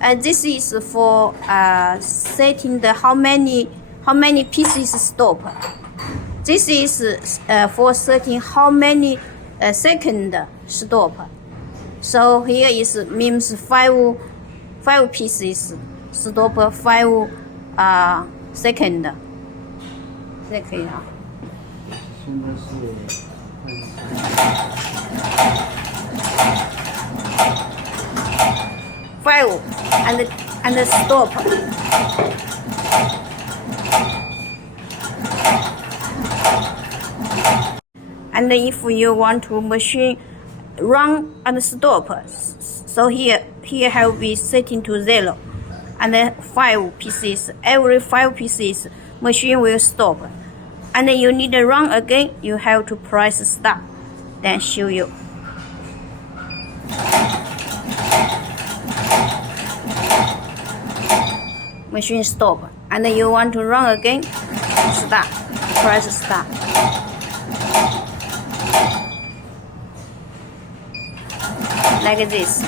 This is for setting the how many pieces stop. This is for setting how many second stop. So here is means five pieces stop 5 second. 这可以啊。现在是5 and stop. And if you want to machine run and stop, so here have be setting to 0, and then 5 pieces. Every 5 pieces, machine will stop. And then you need to run again. You have to press start. Then show you. Machine stop. And then you want to run again. Start. Press start. Like this.